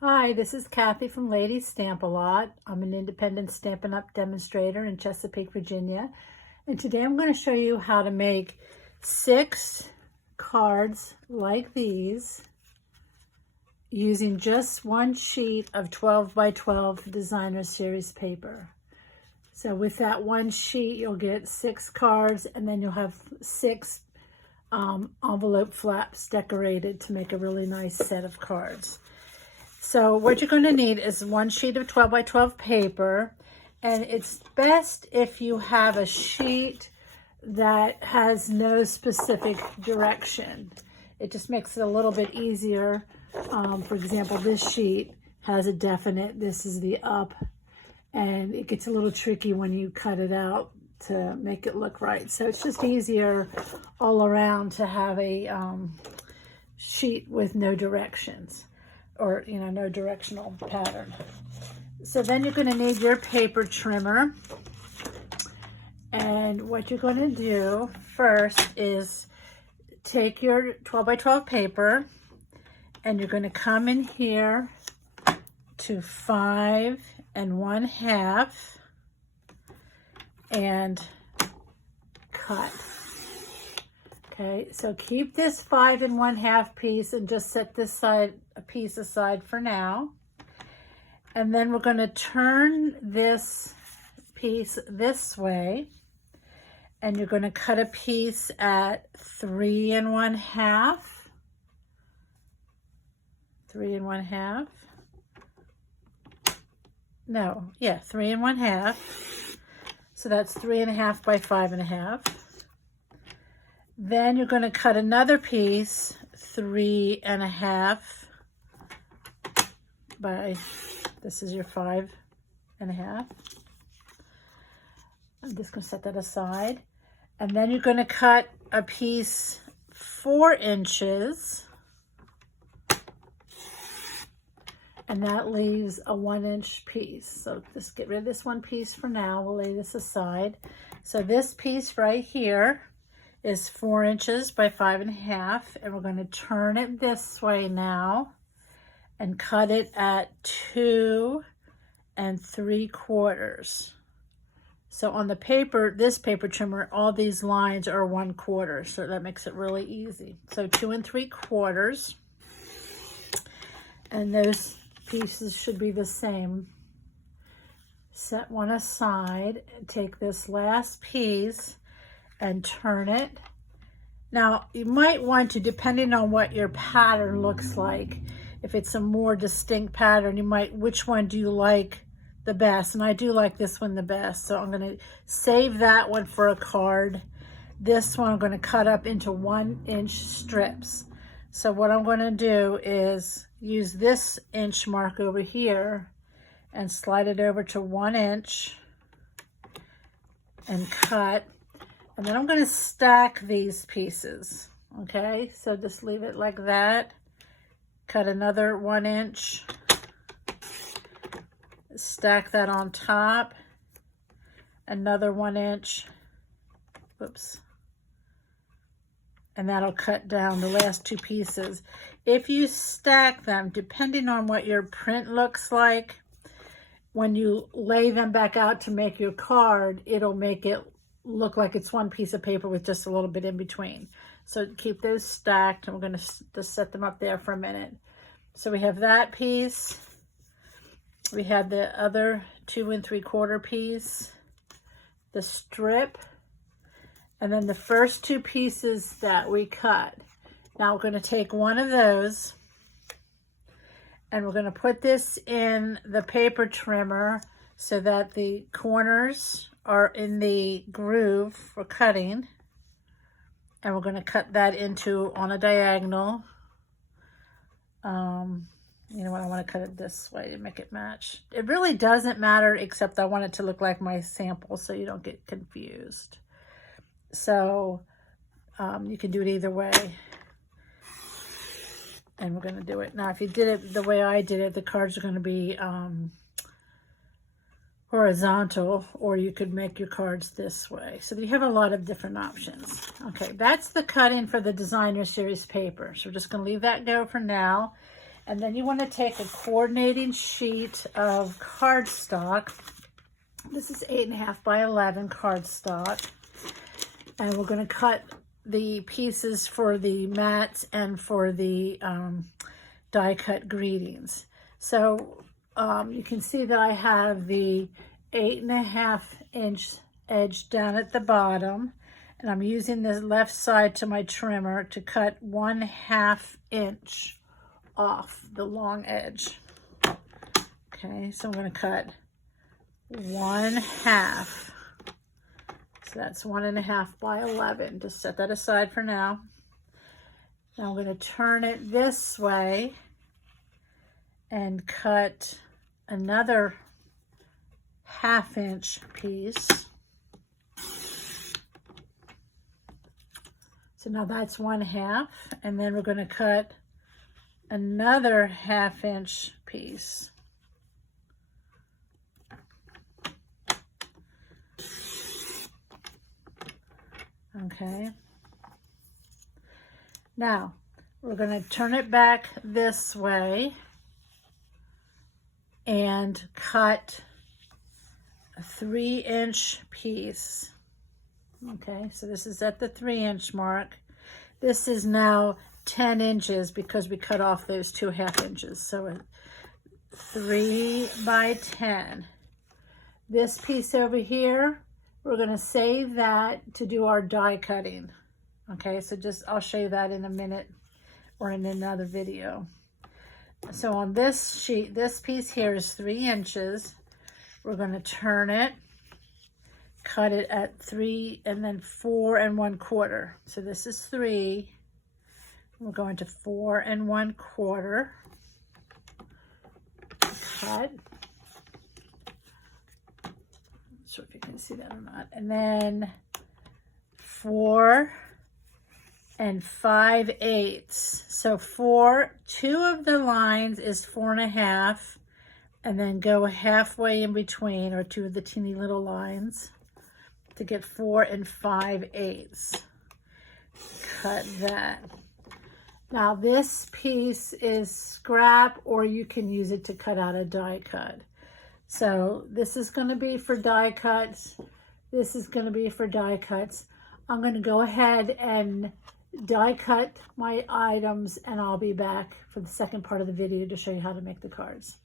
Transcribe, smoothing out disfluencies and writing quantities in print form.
Hi, this is Kathy from Lady Stamp-A-Lot. I'm an independent Stampin' Up! Demonstrator in Chesapeake, Virginia. And today I'm going to show you how to make 6 cards like these using just one sheet of 12 by 12 designer series paper. So with that one sheet, you'll get 6 cards, and then you'll have 6 envelope flaps decorated to make a really nice set of cards. So what you're going to need is one sheet of 12 by 12 paper, and it's best if you have a sheet that has no specific direction. It just makes it a little bit easier. For example, this sheet has a definite, this is the up, and it gets a little tricky when you cut it out to make it look right. So it's just easier all around to have a sheet with no directions, or no directional pattern. So then you're going to need your paper trimmer, and what you're going to do first is take your 12 by 12 paper, and you're going to come in here to 5 1/2 and cut. Okay, so keep this 5 1/2 piece and just set this piece aside for now. And then we're going to turn this piece this way, and you're going to cut a piece at 3 1/2. 3 1/2. No, yeah, 3 1/2. So that's 3 1/2 by 5 1/2. Then you're going to cut another piece, 3 1/2 by, this is your 5 1/2. I'm just going to set that aside. And then you're going to cut a piece 4 inches. And that leaves a 1-inch piece. So just get rid of this one piece for now. We'll lay this aside. So this piece right here is 4 inches by 5 1/2, and we're going to turn it this way now and cut it at 2 3/4. So on the paper, this paper trimmer, all these lines are 1/4, so that makes it really easy. So 2 3/4, and those pieces should be the same. Set one aside and take this last piece and turn it. Now you might want to, depending on what your pattern looks like, if it's a more distinct pattern, you might, which one do you like the best? And I do like this one the best, so I'm going to save that one for a card. This one I'm going to cut up into 1-inch strips. So what I'm going to do is use this inch mark over here and slide it over to 1 inch and cut. And then I'm going to stack these pieces. Okay, so just leave it like that. Cut another 1 inch. Stack that on top. Another 1 inch. Whoops. And that'll cut down the last 2 pieces. If you stack them, depending on what your print looks like, when you lay them back out to make your card, it'll make it look like it's one piece of paper with just a little bit in between. So keep those stacked, and we're going to just set them up there for a minute. So we have that piece. We have the other 2 3/4 piece, the strip, and then the first 2 pieces that we cut. Now we're going to take one of those, and we're going to put this in the paper trimmer so that the corners are in the groove for cutting. And we're going to cut that into on a diagonal. You know what, I want to cut it this way to make it match. It really doesn't matter, except I want it to look like my sample so you don't get confused. So you can do it either way. And we're going to do it. Now, if you did it the way I did it, the cards are going to be horizontal, or you could make your cards this way. So you have a lot of different options. Okay, that's the cutting for the designer series paper. So we're just going to leave that go for now. And then you want to take a coordinating sheet of cardstock. This is 8.5 by 11 cardstock. And we're going to cut the pieces for the mats and for the die cut greetings. So you can see that I have the 8.5 inch edge down at the bottom, and I'm using the left side to my trimmer to cut 1/2 inch off the long edge. Okay, so I'm going to cut 1/2. So that's 1.5 by 11. Just set that aside for now. Now I'm going to turn it this way and cut another 1/2 inch piece. So now that's 1/2, and then we're going to cut another 1/2 inch piece. Okay. Now we're going to turn it back this way and cut a 3-inch piece. Okay, so this is at the 3-inch mark. This is now 10 inches because we cut off those 2 1/2 inches. So 3 by 10. This piece over here, we're going to save that to do our die cutting. Okay, so I'll show you that in a minute or in another video. So on this sheet, this piece here is 3 inches. We're going to turn it, cut it at 3 and then 4 1/4. So this is 3. We're going to 4 1/4. Cut. Not sure if you can see that or not. And then 4 5/8. So 2 of the lines is 4.5, and then go halfway in between, or 2 of the teeny little lines, to get 4 5/8. Cut that. Now this piece is scrap, or you can use it to cut out a die cut. So this is going to be for die cuts. This is going to be for die cuts. I'm going to go ahead and die cut my items, and I'll be back for the second part of the video to show you how to make the cards.